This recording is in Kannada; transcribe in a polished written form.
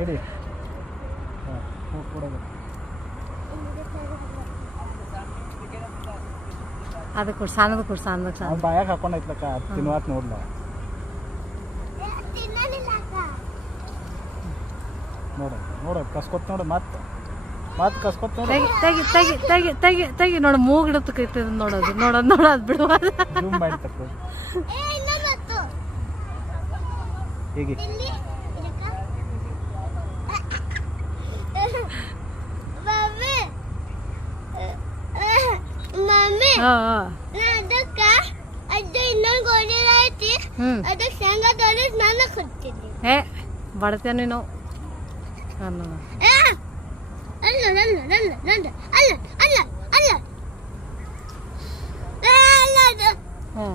ಇಡಿ ಅದು ಕೊಡು ಸಣ್ಣದು ಕೊಡು ಸಣ್ಣದು ಅವ್ನು ಬಾಯಾಗ ಹಾಕೊಂಡೈತ್ಲಕ್ಕ ತಿನ್ವಾತ್ ನೋಡ್ಲ ನೋಡು ಕಸ್ಕೊತ್ ನೋಡು ಮತ್ತೆ ಕಸ್ಕೊತ್ ನೋಡು ತೆಗಿ ತೆಗಿ ತೆಗಿ ತೆಗಿ ತೆಗಿ ನೋಡು ಮೂಗಿಡತ್ತು ಕೈತದ ನೋಡೋದು ನೋಡೋದು ಬಿಡುವ ಜೂಮ್ ಮಾಡಿ ತಕ್ಕೋ ಹೇಗೆ ಏ ಬಡ್ತೇನೆ ನಾವು ಹ್ಞೂ